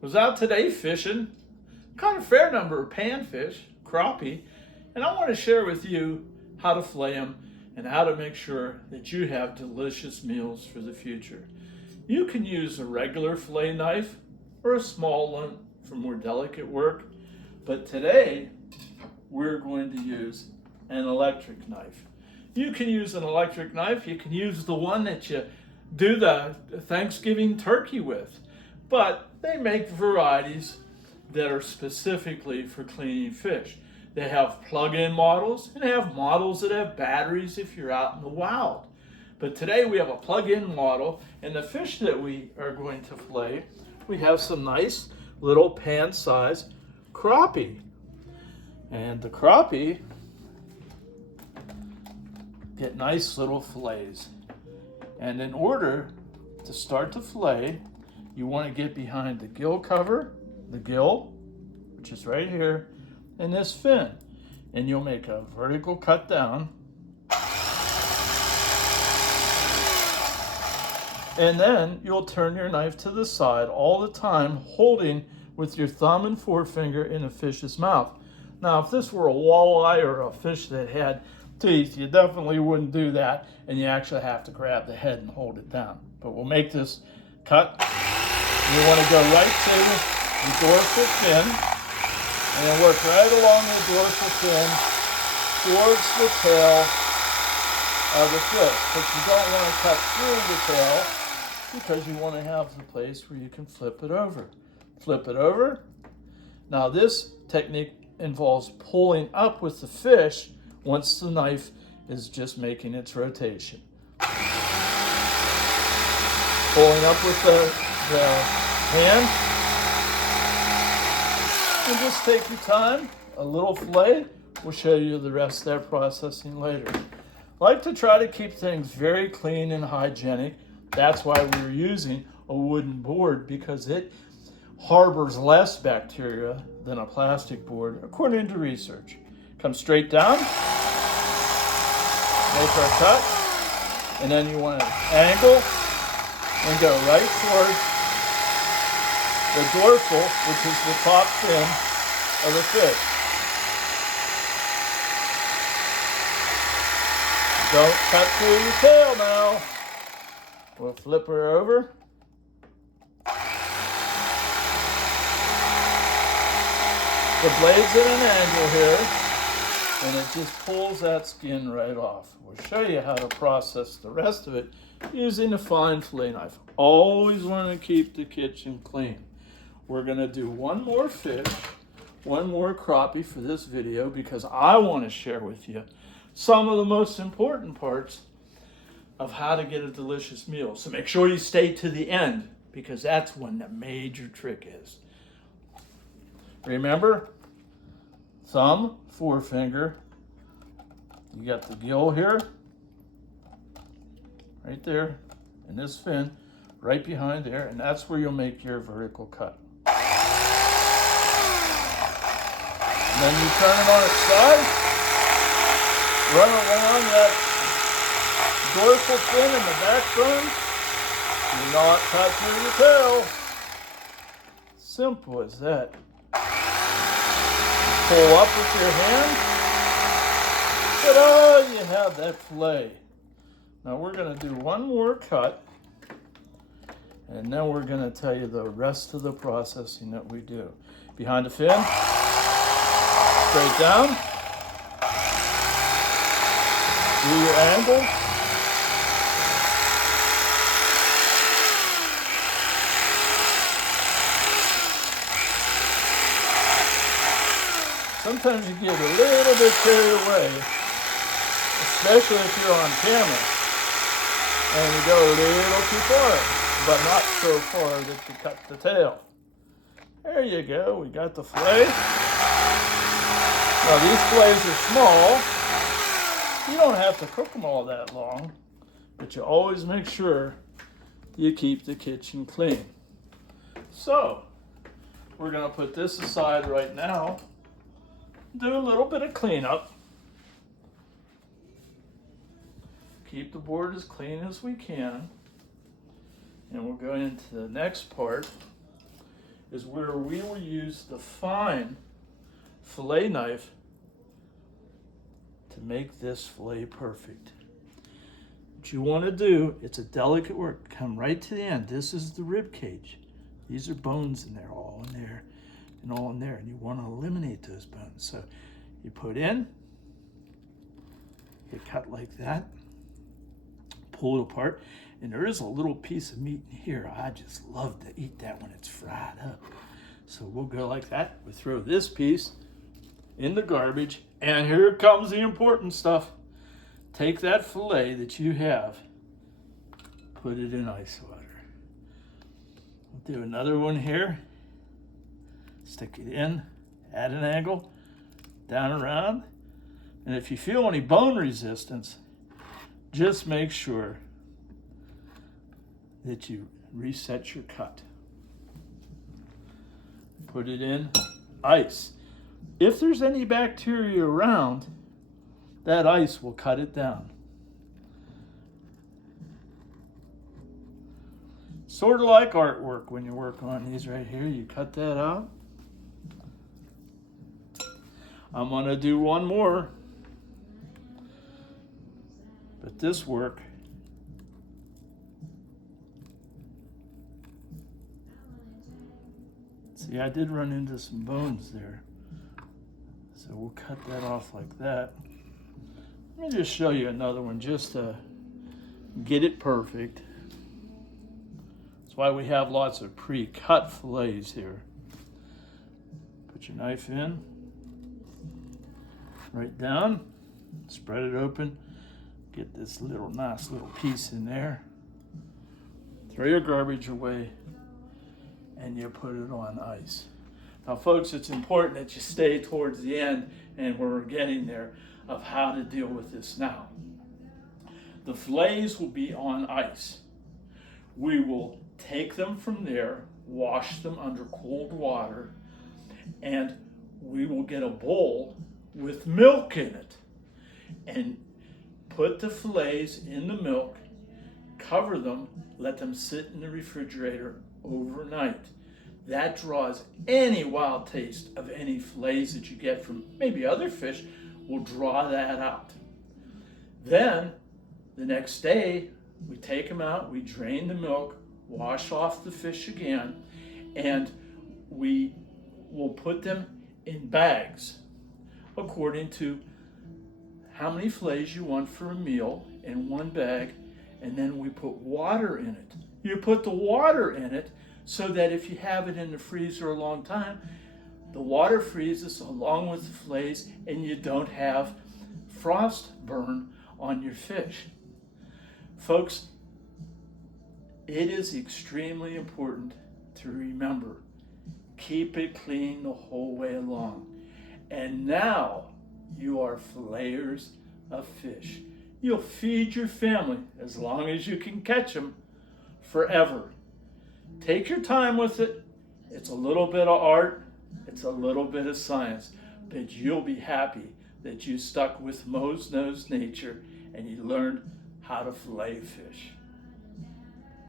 Was out today fishing, caught a fair number of panfish, crappie, and I want to share with you how to fillet them and how to make sure that you have delicious meals for the future. You can use a regular fillet knife or a small one for more delicate work, but today we're going to use an electric knife. You can use an electric knife. You can use the one that you do the Thanksgiving turkey with, but they make varieties that are specifically for cleaning fish. They have plug-in models and they have models that have batteries if you're out in the wild. But today we have a plug-in model, and the fish that we are going to fillet, we have some nice little pan-sized crappie. And the crappie get nice little fillets. And in order to start the fillet, you want to get behind the gill cover, the gill, which is right here, and this fin. And you'll make a vertical cut down. And then you'll turn your knife to the side all the time, holding with your thumb and forefinger in the fish's mouth. Now, if this were a walleye or a fish that had teeth, you definitely wouldn't do that, and you actually have to grab the head and hold it down. But we'll make this cut. You want to go right to the dorsal fin, and then work right along the dorsal fin towards the tail of the fish. But you don't want to cut through the tail because you want to have the place where you can flip it over. Flip it over. Now this technique involves pulling up with the fish once the knife is just making its rotation. Pulling up with the hand. And just take your time, a little fillet. We'll show you the rest of that processing later. I like to try to keep things very clean and hygienic. That's why we're using a wooden board, because it harbors less bacteria than a plastic board, according to research. Come straight down, make our cut, and then you want to angle and go right towards the dorsal, which is the top fin of the fish. Don't cut through your tail now. We'll flip her over. The blade's at an angle here, and it just pulls that skin right off. We'll show you how to process the rest of it using a fine fillet knife. Always want to keep the kitchen clean. We're going to do one more fish, one more crappie for this video, because I want to share with you some of the most important parts of how to get a delicious meal. So make sure you stay to the end, because that's when the major trick is. Remember, thumb, forefinger, you got the gill here, right there, and this fin right behind there, and that's where you'll make your vertical cut. And then you turn it on its side, run along that dorsal fin in the backbone. Do not cut through your tail. Simple as that. Pull up with your hand. Ta-da! You have that fillet. Now we're going to do one more cut, and then we're going to tell you the rest of the processing that we do. Behind the fin, straight down, do your angle. Sometimes you get a little bit carried away, especially if you're on camera, and you go a little too far, but not so far that you cut the tail. There you go, we got the fillet. Now these fillets are small. You don't have to cook them all that long, but you always make sure you keep the kitchen clean. So, we're gonna put this aside right now. Do a little bit of cleanup. Keep the board as clean as we can. And we'll go into the next part, is where we will use the fine fillet knife to make this fillet perfect. What you want to do, it's a delicate work, come right to the end. This is the rib cage. These are bones in there, all in there, and all in there, and you want to eliminate those bones. So you put in, you cut like that, pull it apart, and there is a little piece of meat in here. I just love to eat that when it's fried up. So we'll go like that. We throw this piece in the garbage, and here comes the important stuff. Take that fillet that you have, put it in ice water. We'll do another one here. Stick it in, add an angle, down around. And if you feel any bone resistance, just make sure that you reset your cut. Put it in ice. If there's any bacteria around, that ice will cut it down. Sort of like artwork when you work on these right here. You cut that out. I'm gonna do one more. But this work, see, I did run into some bones there. So we'll cut that off like that. Let me just show you another one just to get it perfect. That's why we have lots of pre-cut fillets here. Put your knife in, right down, spread it open, get this nice little piece in there. Throw your garbage away, and you put it on ice. Now folks, it's important that you stay towards the end, and we're getting there, of how to deal with this now. The fillets will be on ice. We will take them from there, wash them under cold water, and we will get a bowl with milk in it and put the fillets in the milk, cover them, let them sit in the refrigerator overnight. That draws any wild taste of any fillets that you get from maybe other fish. Will draw that out. Then the next day we take them out, we drain the milk, wash off the fish again, and we will put them in bags according to how many fillets you want for a meal in one bag, and then we put water in it. You put the water in it so that if you have it in the freezer a long time, the water freezes along with the fillets and you don't have frost burn on your fish. Folks, it is extremely important to remember, keep it clean the whole way along. And now you are filleters of fish. You'll feed your family, as long as you can catch them, forever. Take your time with it. It's a little bit of art. It's a little bit of science, but you'll be happy that you stuck with Mo's Nose Nature and you learned how to fillet fish.